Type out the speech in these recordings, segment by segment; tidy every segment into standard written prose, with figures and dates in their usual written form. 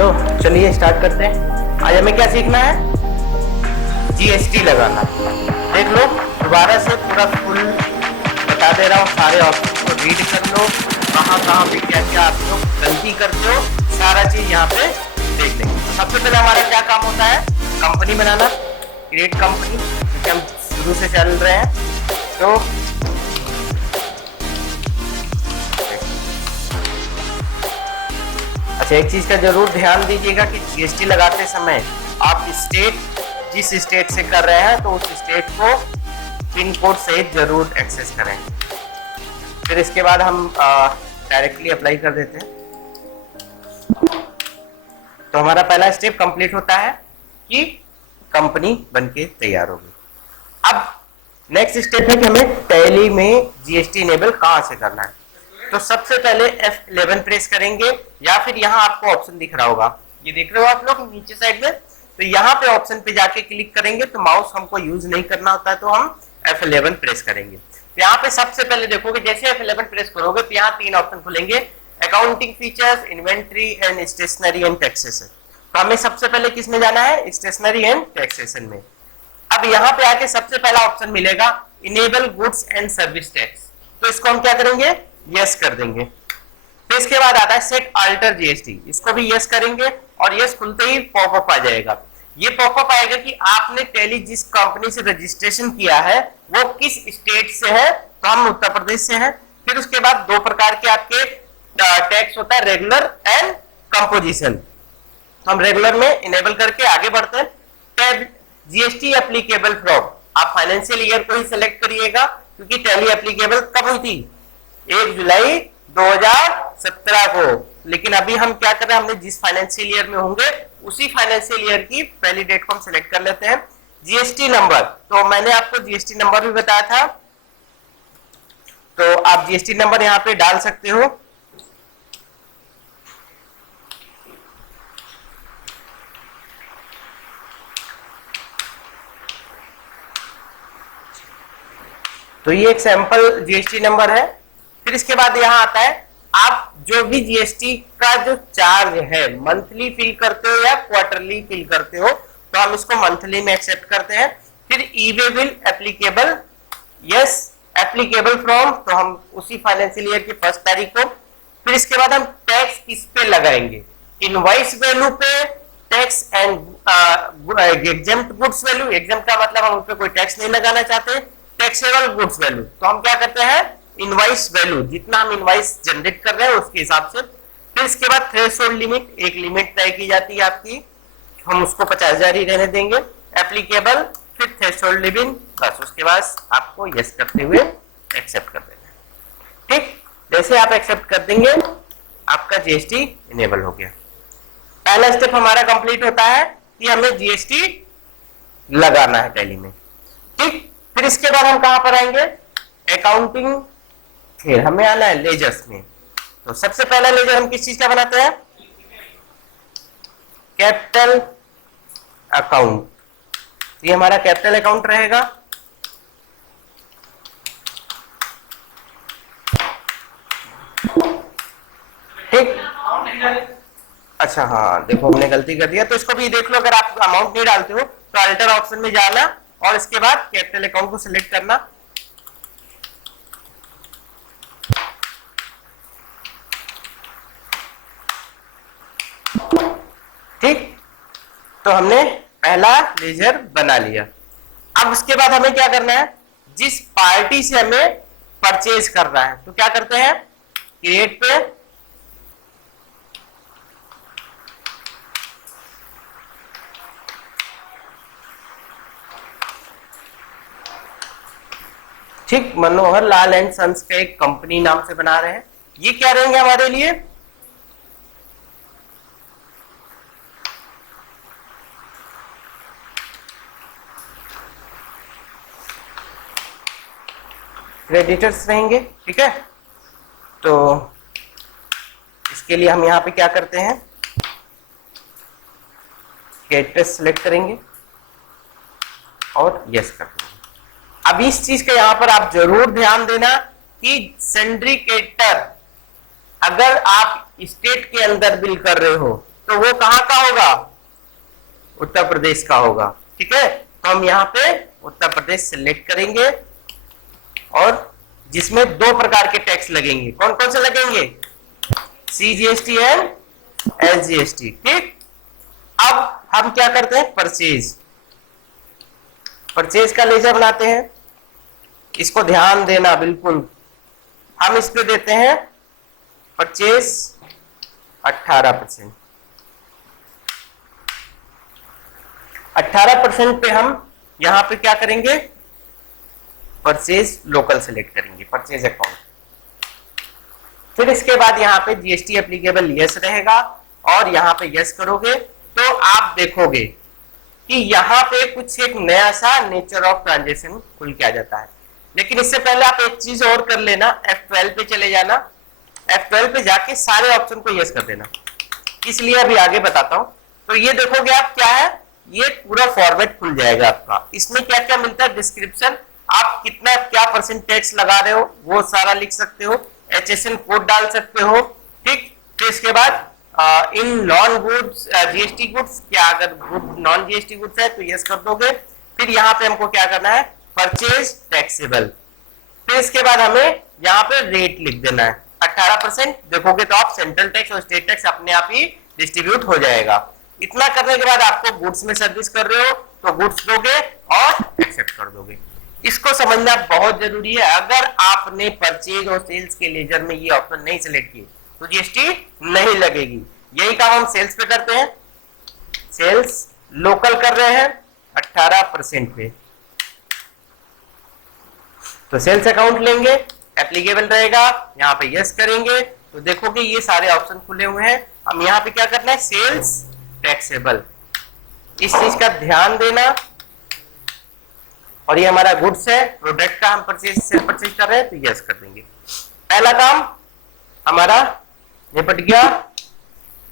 तो चलिए स्टार्ट करते हैं। आज हमें क्या सीखना है? जीएसटी लगाना। देख लो, दोबारा से पूरा फुल बता दे रहा हूँ, सारे ऑप्शन को रीड कर लो, कहाँ कहाँ भी क्या क्या आप लोग गलती करते हो, सारा चीज यहाँ पे देख लेंगे। तो सबसे पहले हमारा क्या काम होता है? कंपनी बनाना, क्रिएट कंपनी, क्योंकि हम शुरू से चल रहे हैं। तो अच्छा, एक चीज का जरूर ध्यान दीजिएगा कि जीएसटी लगाते समय आप स्टेट, जिस स्टेट से कर रहे हैं तो उस स्टेट को पिन कोड सहित जरूर एक्सेस करें। फिर इसके बाद हम डायरेक्टली अप्लाई कर देते हैं। तो हमारा पहला स्टेप कंप्लीट होता है कि कंपनी बनके तैयार होगी। अब नेक्स्ट स्टेप है कि हमें टैली में जीएसटी इनेबल कहां से करना है। तो सबसे पहले F11 प्रेस करेंगे, या फिर यहाँ आपको ऑप्शन दिख रहा होगा, ये देख रहे हो आप लोग नीचे साइड में। तो यहाँ पे ऑप्शन पे जाके क्लिक करेंगे, तो माउस हमको यूज नहीं करना होता है, तो हम F11 प्रेस करेंगे। तो यहाँ पे सबसे पहले देखोगे, जैसे F11 प्रेस करोगे तो यहाँ 3 ऑप्शन खुलेंगे, accounting features, inventory and stationery and taxation. तो हमें सबसे पहले किस में जाना है? स्टेशनरी एंड टैक्सेशन में। अब यहाँ पे आके सबसे पहला ऑप्शन मिलेगा enable goods and service tax. तो इसको हम क्या करेंगे? यस कर देंगे। फिर इसके बाद आता है सेट अल्टर जीएसटी, इसको भी यस करेंगे, और यस खुलते ही पॉपअप आ जाएगा। ये पॉपअप आएगा कि आपने टैली जिस कंपनी से रजिस्ट्रेशन किया है वो किस स्टेट से है। तो हम उत्तर प्रदेश से हैं। फिर उसके बाद 2 प्रकार के आपके टैक्स होता है, रेगुलर एंड कंपोजिशन। तो हम रेगुलर में इनेबल करके आगे बढ़ते हैं। टैब जीएसटी एप्लीकेबल फ्रॉम, आप फाइनेंशियल ईयर को ही सिलेक्ट करिएगा, क्योंकि टैली एप्लीकेबल कब हुई थी? 1 जुलाई 2017 को। लेकिन अभी हम क्या कर रहे हैं? हमने जिस फाइनेंशियल ईयर में होंगे उसी फाइनेंशियल ईयर की पहली डेट को हम सिलेक्ट कर लेते हैं। जीएसटी नंबर, तो मैंने आपको जीएसटी नंबर भी बताया था, तो आप जीएसटी नंबर यहाँ पे डाल सकते हो। तो ये एक सैंपल जीएसटी नंबर है। फिर इसके बाद यहाँ आता है, आप जो भी जीएसटी का जो चार्ज है मंथली फिल करते हो या क्वार्टरली फिल करते हो, तो हम इसको मंथली में एक्सेप्ट करते हैं। फिर e-way bill applicable, yes applicable from, तो हम उसी फाइनेंशियल ईयर की 1 तारीख को। फिर इसके बाद हम टैक्स किस पे लगाएंगे? इनवॉइस वैल्यू पे tax and exempt goods value. Exempt का मतलब हम उन पे कोई टैक्स नहीं लगाना चाहते। टैक्सेबल गुड्स वैल्यू, तो हम क्या करते हैं? इनवॉइस वैल्यू, जितना हम इनवॉइस जनरेट कर रहे हैं उसके हिसाब से। फिर इसके बाद थ्रेशोल्ड लिमिट, एक लिमिट तय की जाती है आपकी, हम उसको 50,000 ही रहने देंगे। एप्लीकेबल, फिर थ्रेशोल्ड लिमिट, बस उसके बाद आपको यस करते हुए एक्सेप्ट कर देना। ठीक, जैसे आप एक्सेप्ट कर देंगे आपका जीएसटी इनेबल हो गया। पहला स्टेप हमारा कंप्लीट होता है कि हमें जीएसटी लगाना है टैली में। ठीक, फिर इसके बाद हम कहां पर आएंगे? अकाउंटिंग, फिर हमें आना है लेजर्स में। तो सबसे पहला लेजर हम किस चीज का बनाते हैं? Capital account. ये हमारा कैपिटल अकाउंट रहेगा। ठीक, अच्छा हाँ, देखो हमने गलती कर दिया, तो इसको भी देख लो। अगर आप अमाउंट नहीं डालते हो तो अल्टर ऑप्शन में जाना और इसके बाद कैपिटल अकाउंट को सिलेक्ट करना। ठीक, तो हमने पहला लेजर बना लिया। अब उसके बाद हमें क्या करना है? जिस पार्टी से हमें परचेज करना है, तो क्या करते हैं? क्रिएट पे, ठीक, मनोहर लाल एंड सन्स का एक कंपनी नाम से बना रहे हैं। ये क्या रहेंगे हमारे लिए? क्रेडिटर्स रहेंगे। ठीक है, तो इसके लिए हम यहाँ पे क्या करते हैं? क्रेडिटर्स सिलेक्ट करेंगे और यस करते हैं। अब इस चीज का यहां पर आप जरूर ध्यान देना कि सिंडिकेटर, अगर आप स्टेट के अंदर बिल कर रहे हो तो वो कहाँ का होगा, उत्तर प्रदेश का होगा। ठीक है, तो हम यहाँ पे उत्तर प्रदेश सिलेक्ट करेंगे और जिसमें दो प्रकार के टैक्स लगेंगे, कौन कौन से लगेंगे, CGST एंड SGST। ठीक, अब हम क्या करते हैं, परचेज का लेजर बनाते हैं। इसको ध्यान देना बिल्कुल, हम इस पे देते हैं परचेज 18%। 18% पे हम यहां पे क्या करेंगे, परचेज लोकल सेलेक्ट करेंगे, परचेज अकाउंट। फिर इसके बाद यहाँ पे GST एप्लीकेबल यस रहेगा और यहाँ पे यस करोगे तो आप देखोगे कि यहाँ पे कुछ एक नया सा नेचर ऑफ ट्रांजेक्शन खुल के आ जाता है। लेकिन इससे पहले आप एक चीज और कर लेना, F12 पे चले जाना, F12 पे जाके सारे ऑप्शन को यस कर देना, इसलिए अभी आगे बताता हूं। तो ये देखोगे आप क्या है, ये पूरा फॉर्मेट खुल जाएगा आपका। इसमें क्या क्या मिलता है, डिस्क्रिप्शन, आप कितना क्या % टैक्स लगा रहे हो वो सारा लिख सकते हो, HSN कोड डाल सकते हो। ठीक, फिर इसके बाद in non goods GST goods, क्या अगर गुड नॉन GST गुड्स है तो यस कर दोगे। फिर यहाँ पे हमको क्या करना है, परचेज टैक्सेबल। फिर इसके बाद हमें यहाँ पे रेट लिख देना है 18%। देखोगे तो आप सेंट्रल टैक्स और स्टेट टैक्स अपने आप ही डिस्ट्रीब्यूट हो जाएगा। इतना करने के बाद आपको गुड्स में सर्विस कर रहे हो तो गुड्स दोगे और एक्सेप्ट कर दोगे। इसको समझना बहुत जरूरी है। अगर आपने परचेज और सेल्स के लेजर में ये ऑप्शन नहीं सिलेक्ट किए तो GST नहीं लगेगी। यही काम हम सेल्स पे करते हैं, सेल्स लोकल कर रहे हैं 18% पे, तो सेल्स अकाउंट लेंगे, एप्लीकेबल रहेगा, यहाँ पे यस करेंगे तो देखोगे ये सारे ऑप्शन खुले हुए हैं। हम यहाँ पे क्या करना है, सेल्स टैक्सेबल, इस चीज का ध्यान देना। और ये हमारा गुड्स है, प्रोडक्ट का हम परचेज कर रहे हैं तो यस कर देंगे। पहला काम हमारा निपट गया।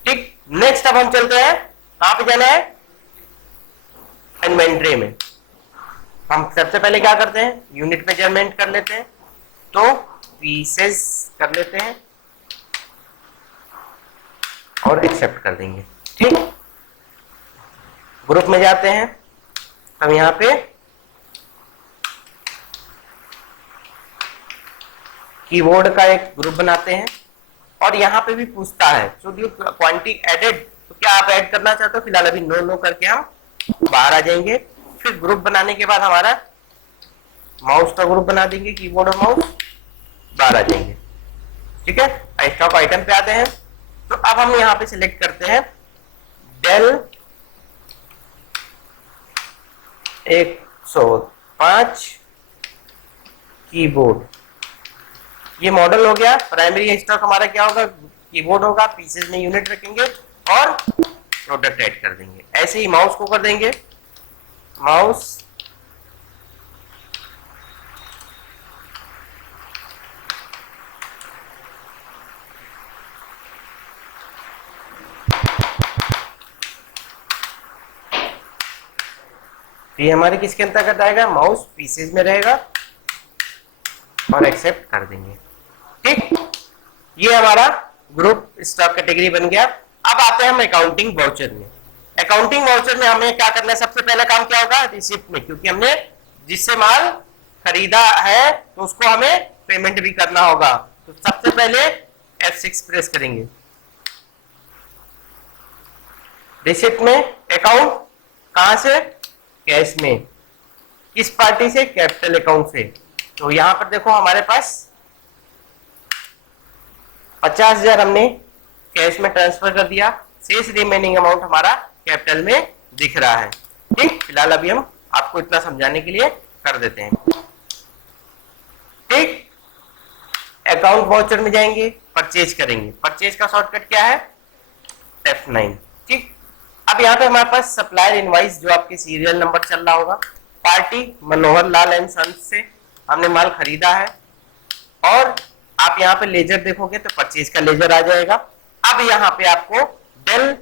ठीक, नेक्स्ट अब हम चलते हैं, कहां पे जाना है, इन्वेंट्री में। हम सबसे पहले क्या करते हैं, यूनिट मेजरमेंट कर लेते हैं, तो पीसेस कर लेते हैं और एक्सेप्ट कर देंगे। ठीक, ग्रुप में जाते हैं, हम यहाँ पे कीबोर्ड का एक ग्रुप बनाते हैं और यहाँ पे भी पूछता है शुड यू क्वांटिटी एडेड, तो क्या आप ऐड करना चाहते हो, फिलहाल अभी नो नो करके हम बाहर आ जाएंगे। फिर ग्रुप बनाने के बाद हमारा माउस का ग्रुप बना देंगे, कीबोर्ड और माउस, बाहर आ जाएंगे। ठीक है, स्टॉक आइटम पे आते हैं, तो अब हम यहाँ पे सिलेक्ट करते हैं डेल 105 कीबोर्ड। ये मॉडल हो गया। प्राइमरी स्टॉक हमारा क्या होगा, कीबोर्ड होगा, पीसेस में यूनिट रखेंगे और प्रोडक्ट ऐड कर देंगे। ऐसे ही माउस को कर देंगे, माउस ये हमारे किसके अंतर्गत आएगा, माउस पीसेस में रहेगा और एक्सेप्ट कर देंगे। ठीक, ये हमारा ग्रुप स्टॉक कैटेगरी बन गया। अब आते हैं हम अकाउंटिंग वाउचर में। अकाउंटिंग वाउचर में हमें क्या करना है, सबसे पहला काम क्या होगा, रिसिप्ट में, क्योंकि हमने जिससे माल खरीदा है तो उसको हमें पेमेंट भी करना होगा। तो सबसे पहले F6 प्रेस करेंगे। रिसिप्ट में अकाउंट कहां से, कैश में, किस पार्टी से, कैपिटल अकाउंट से। तो यहां पर देखो हमारे पास 50,000 हमने कैश में ट्रांसफर कर दिया, शेष रिमेनिंग अमाउंट हमारा कैपिटल में दिख रहा है। ठीक, फिलहाल अभी हम आपको इतना समझाने के लिए कर देते हैं। ठीक, अकाउंट वाउचर में जाएंगे, परचेज करेंगे। परचेज का शॉर्टकट क्या है, F9। ठीक, अब यहाँ पे हमारे पास सप्लायर इनवॉइस, जो आपके सीरियल नंबर चल रहा होगा, party Manohar Lal and sons से हमने माल खरीदा है, और आप यहाँ पे लेजर देखोगे तो परचेज का लेजर आ जाएगा। अब यहाँ पे आपको डेल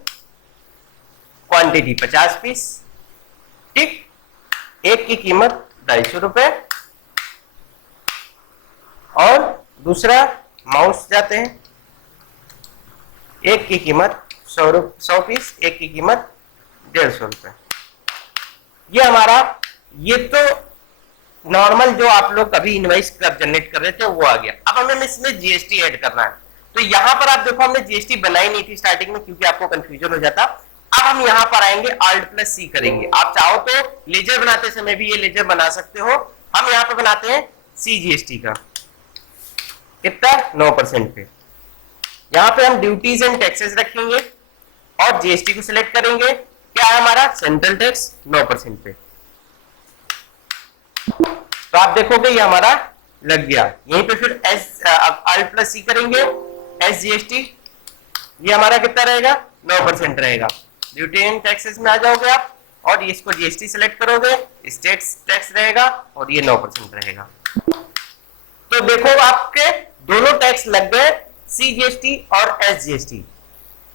क्वांटिटी 50 पीस, ठीक, एक की कीमत 250 रुपए, और दूसरा माउस जाते हैं, एक की कीमत 100 पीस, एक की कीमत 150 रुपए। ये हमारा, ये तो नॉर्मल जो आप लोग कभी इनवाइस कर जनरेट कर रहे थे वो आ गया। अब हमें इसमें जीएसटी ऐड करना है। तो यहां पर आप देखो हमने जीएसटी बनाई नहीं थी स्टार्टिंग में क्योंकि आपको कंफ्यूजन हो जाता। अब हम यहां पर आएंगे, Alt+C करेंगे। आप चाहो तो लेजर बनाते समय भी ये लेजर बना सकते हो। हम यहाँ पे बनाते हैं CGST का, कितना 9% पे। यहाँ पे हम ड्यूटीज एंड टैक्सेस रखेंगे और जीएसटी को सिलेक्ट करेंगे। क्या है हमारा सेंट्रल टैक्स 9% पे। तो आप देखोगे ये हमारा लग गया। यहीं पे फिर Alt+C करेंगे, SGST, ये हमारा कितना रहेगा 9% रहेगा। ड्यूटी एंड टैक्सेस में आ जाओगे आप और इसको जीएसटी सिलेक्ट करोगे, स्टेट टैक्स रहेगा और ये 9% रहेगा। तो देखो आपके दोनों टैक्स लग गए, CGST और SGST,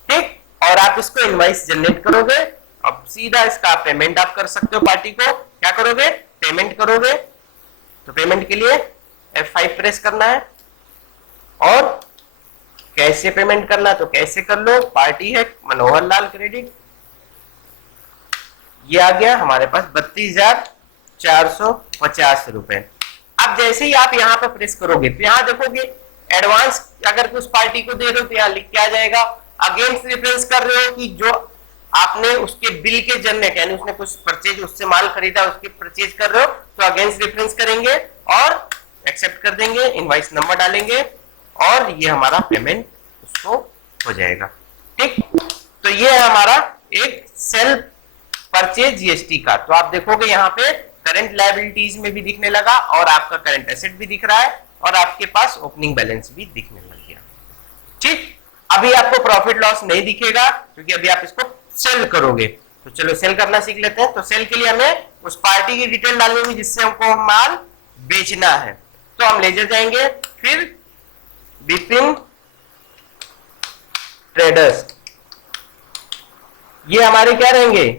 ठीक। और आप इसको इनवाइस जनरेट करोगे। अब सीधा इसका पेमेंट आप कर सकते हो। पार्टी को क्या करोगे, पेमेंट करोगे। तो पेमेंट के लिए F5 प्रेस करना है और कैसे पेमेंट करना तो कैसे कर लो। पार्टी है मनोहर लाल क्रेडिट, ये आ गया हमारे पास 32,450 रुपए। अब जैसे ही आप यहाँ पर प्रेस करोगे तो यहाँ देखोगे एडवांस अगर उस पार्टी को दे रहे हो तो यहाँ लिख के आ जाएगा। अगेंस्ट रेफरेंस कर रहे हो कि जो आपने उसके बिल के जनरेट, यानी उसने कुछ परचेज, उससे माल खरीदा, उसके परचेज कर रहे हो तो अगेंस्ट रेफरेंस करेंगे और एक्सेप्ट कर देंगे, इनवाइस नंबर डालेंगे और ये हमारा पेमेंट उसको हो जाएगा, ठीक। तो ये है हमारा एक सेल्फ परचेज जीएसटी का। तो आप देखोगे यहाँ पे करंट लायबिलिटीज में भी दिखने लगा और आपका करंट एसेट भी दिख रहा है और आपके पास ओपनिंग बैलेंस भी दिखने लग गया, ठीक। अभी आपको प्रॉफिट लॉस नहीं दिखेगा क्योंकि अभी आप इसको सेल करोगे। तो चलो सेल करना सीख लेते हैं। तो सेल के लिए हमें उस पार्टी की डिटेल डालनी होगी जिससे हमको माल बेचना है। तो हम लेजर जाएंगे, फिर बिपिन ट्रेडर्स, ये हमारे क्या रहेंगे,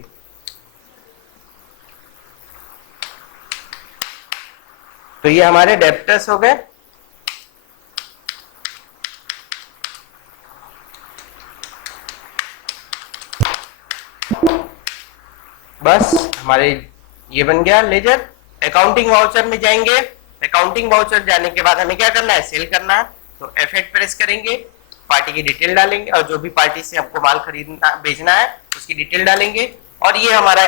तो ये हमारे डेप्टर्स हो गए। बस हमारे ये बन गया लेजर। अकाउंटिंग वाउचर में जाएंगे। अकाउंटिंग वाउचर जाने के बाद हमें क्या करना है, सेल करना है। तो F8 प्रेस करेंगे, पार्टी की डिटेल डालेंगे और जो भी पार्टी से हमको माल खरीदना बेचना है उसकी डिटेल डालेंगे। और ये हमारा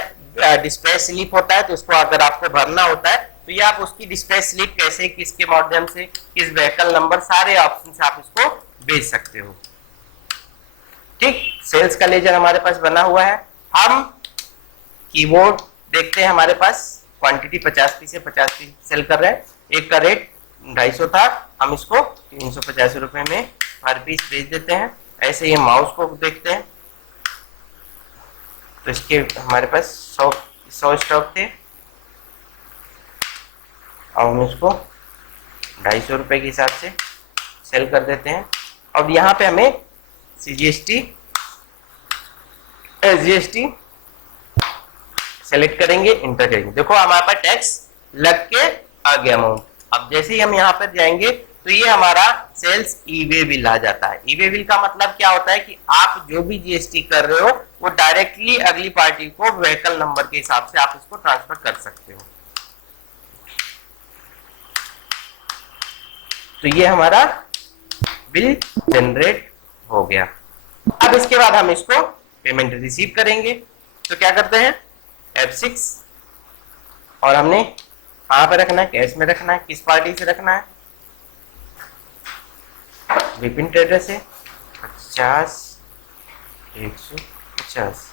डिस्पैच स्लिप होता है, तो इसको अगर आपको भरना होता है तो ये आप उसकी डिस्पैच स्लिप कैसे, किसके माध्यम से, किस व्हीकल नंबर, सारे ऑप्शन से आप इसको बेच सकते हो, ठीक। सेल्स का लेजर हमारे पास बना हुआ है। हम कीबोर्ड देखते हैं, हमारे पास क्वांटिटी 50 पीस से 50 पीस सेल कर रहे हैं। एक का रेट 250 था, हम इसको 385 रुपए में हर पीस बेच देते हैं। ऐसे ही माउस को देखते हैं तो इसके हमारे पास 100 स्टॉक थे। अब हम इसको 250 रुपए के हिसाब से सेल कर देते हैं। अब यहाँ पे हमें CGST SGST सेलेक्ट करेंगे, इंटर करेंगे। देखो हमारे पास टैक्स लग के आ गया अमाउंट। अब जैसे ही हम यहाँ पर जाएंगे तो ये हमारा सेल्स ई-वे बिल आ जाता है। ई-वे बिल का मतलब क्या होता है कि आप जो भी जीएसटी कर रहे हो वो डायरेक्टली अगली पार्टी को व्हीकल नंबर के हिसाब से आप इसको ट्रांसफर कर सकते हो। तो ये हमारा बिल जनरेट हो गया। अब इसके बाद हम इसको पेमेंट रिसीव करेंगे। तो क्या करते हैं, F6, और हमने कहां पर रखना है, कैश में रखना है। किस पार्टी से रखना है, विपिन ट्रेडर से 50 150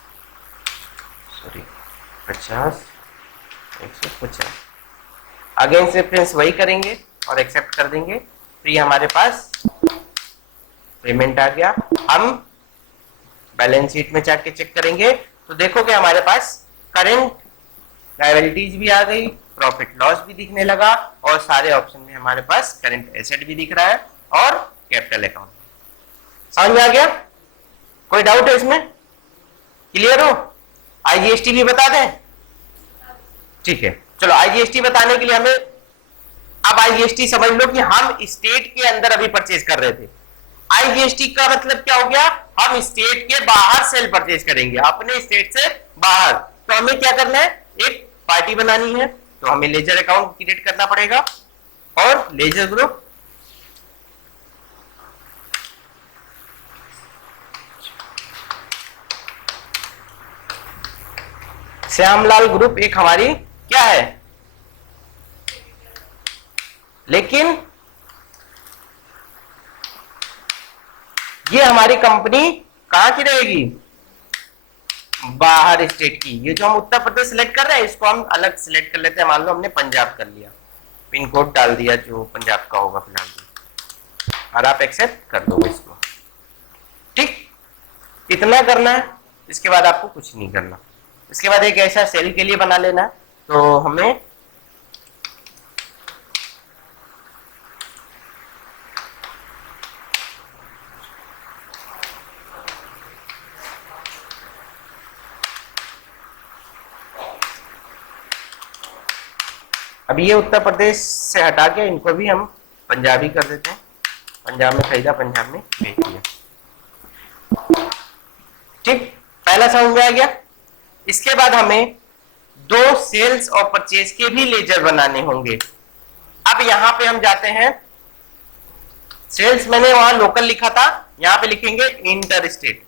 अगेंस्ट रेफरेंस वही करेंगे और एक्सेप्ट कर देंगे। तो ये हमारे पास पेमेंट आ गया। हम बैलेंस शीट में जाके चेक करेंगे तो देखोगे हमारे पास करंट लायबिलिटीज भी आ गई, प्रॉफिट लॉस भी दिखने लगा और सारे ऑप्शन में हमारे पास करंट एसेट भी दिख रहा है और कैपिटल अकाउंट। समझ में आ गया? कोई डाउट है इसमें? क्लियर हो? आईजीएसटी भी बता दें? ठीक है, चलो आईजीएसटी बताने के लिए हमें अब आईजीएसटी समझ लो कि हम स्टेट के अंदर अभी परचेज कर रहे थे। आईजीएसटी का मतलब क्या हो गया, हम स्टेट के बाहर सेल परचेज करेंगे, अपने स्टेट से बाहर। तो हमें क्या करना है, एक पार्टी बनानी है, तो हमें लेजर अकाउंट क्रिएट करना पड़ेगा और लेजर ग्रुप श्यामलाल ग्रुप एक हमारी क्या है, लेकिन ये हमारी कंपनी कहां की रहेगी, बाहर स्टेट की। ये जो हम उत्तर प्रदेश सिलेक्ट कर रहे हैं इसको हम अलग सिलेक्ट कर लेते हैं। मान लो हमने पंजाब कर लिया, पिन कोड डाल दिया जो पंजाब का होगा फिलहाल, और आप एक्सेप्ट कर दो इसको। ठीक, इतना करना है, इसके बाद आपको कुछ नहीं करना। इसके बाद एक ऐसा सेल के लिए बना लेना, तो हमें अभी ये उत्तर प्रदेश से हटा के इनको भी हम पंजाबी कर देते हैं। पंजाब में खरीदा, पंजाब में बेच दिया। ठीक, पहला समझ में आ गया। इसके बाद हमें दो सेल्स और परचेज के भी लेजर बनाने होंगे। अब यहां पे हम जाते हैं, सेल्स मैंने वहां लोकल लिखा था, यहां पे लिखेंगे इंटर स्टेट।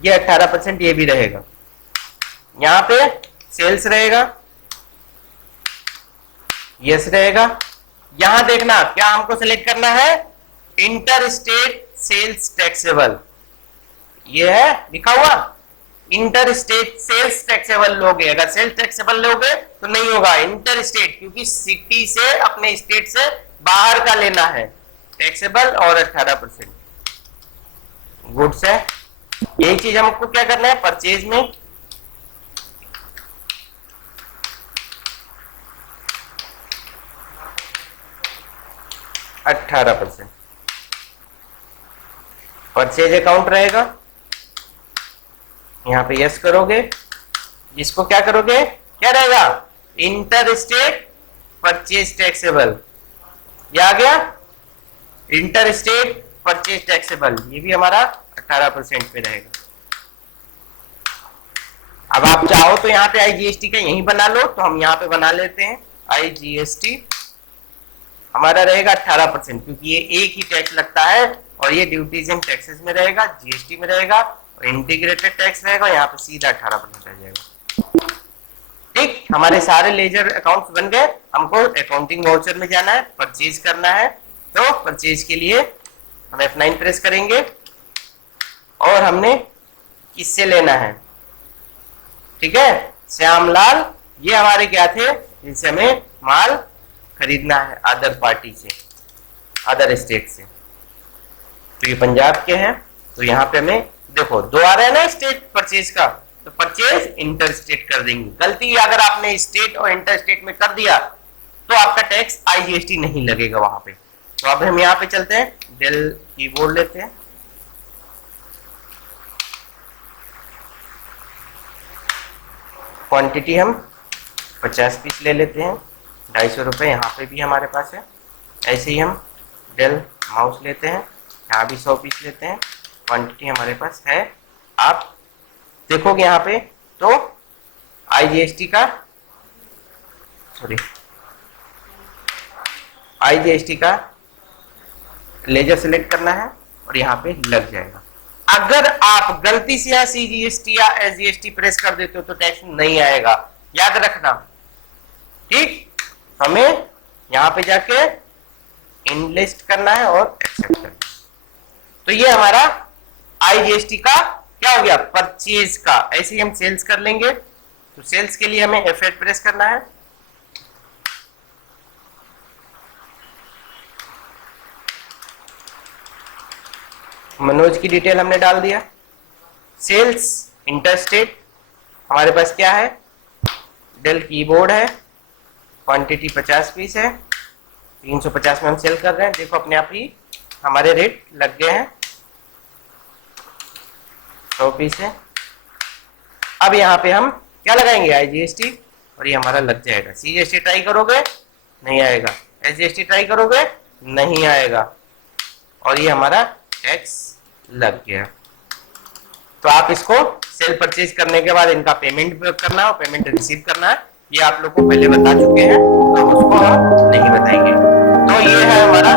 ये 18% ये भी रहेगा, यहां पे सेल्स रहेगा, यस रहेगा। यहां देखना क्या हमको सिलेक्ट करना है, इंटर स्टेट सेल्स टैक्सेबल, ये है लिखा हुआ इंटर स्टेट सेल्स टैक्सेबल लोगे। अगर सेल्स टैक्सेबल लोगे तो नहीं होगा, इंटर स्टेट, क्योंकि सिटी से अपने स्टेट से बाहर का लेना है टैक्सेबल और 18%। गुड्स है, यही चीज हमको क्या करना है, परचेज में 18% परचेज अकाउंट रहेगा, यहां पे यस करोगे। इसको क्या करोगे, क्या रहेगा, इंटर स्टेट परचेज टैक्सेबल, ये आ गया इंटर स्टेट परचेज टैक्सेबल, ये भी हमारा 18% पे रहेगा। अब आप चाहो तो यहाँ पे आईजीएसटी का यहीं बना लो, तो हम यहाँ पे बना लेते हैं आईजीएसटी, हमारा रहेगा 18%, क्योंकि ये एक ही टैक्स लगता है और ये ड्यूटीज एंड टैक्सेस में रहेगा, जीएसटी में रहेगा और इंटीग्रेटेड टैक्स रहेगा, यहाँ पे सीधा 18% रह जाएगा। ठीक, हमारे सारे लेजर अकाउंट्स बन गए। हमको अकाउंटिंग वाउचर में जाना है, परचेज करना है, तो परचेज के लिए हम F9 प्रेस करेंगे और हमने किससे लेना है, ठीक है, श्यामलाल, ये हमारे क्या थे, जिनसे हमें माल खरीदना है अदर पार्टी से, अदर स्टेट से। तो ये पंजाब के हैं, तो यहाँ पे हमें देखो दो आ रहा है ना स्टेट परचेज का, तो परचेज इंटर स्टेट कर देंगे। गलती अगर आपने स्टेट और इंटर स्टेट में कर दिया तो आपका टैक्स आईजीएसटी नहीं लगेगा वहां पे। तो अब हम यहाँ पे चलते हैं, डेल कीबोर्ड लेते हैं, क्वांटिटी हम 50 पीस ले लेते हैं, 250 रुपये यहाँ पे भी हमारे पास है। ऐसे ही हम डेल माउस लेते हैं, यहाँ भी 100 पीस लेते हैं, क्वांटिटी हमारे पास है। आप देखोगे यहाँ पे तो आईजीएसटी का, सॉरी, आईजीएसटी का लेजर सिलेक्ट करना है और यहाँ पे लग जाएगा। अगर आप गलती से यहाँ सीजीएसटी या एसजीएसटी प्रेस कर देते हो तो टैक्स नहीं आएगा, याद रखना। ठीक, हमें यहाँ पे जाके इनलिस्ट करना है और एक्सेप्ट करना है। तो ये हमारा आईजीएसटी का क्या हो गया, परचेज का। ऐसे ही हम सेल्स कर लेंगे, तो सेल्स के लिए हमें F8 प्रेस करना है। मनोज की डिटेल हमने डाल दिया। सेल्स इंटरस्टेट हमारे पास क्या है, डेल कीबोर्ड है, क्वांटिटी 50 पीस है, 350 में हम सेल कर रहे हैं। देखो अपने आप ही हमारे रेट लग गए हैं, 100 पीस है। अब यहाँ पे हम क्या लगाएंगे, आईजीएसटी, और ये हमारा लग जाएगा। सीजीएसटी ट्राई करोगे नहीं आएगा, एसजीएसटी ट्राई करोगे नहीं आएगा, और ये हमारा टैक्स लग गया। तो आप इसको सेल परचेज करने के बाद इनका पेमेंट करना है और पेमेंट रिसीव करना है, ये आप लोग को पहले बता चुके हैं, तो उसको हम नहीं बताएंगे। तो ये है हमारा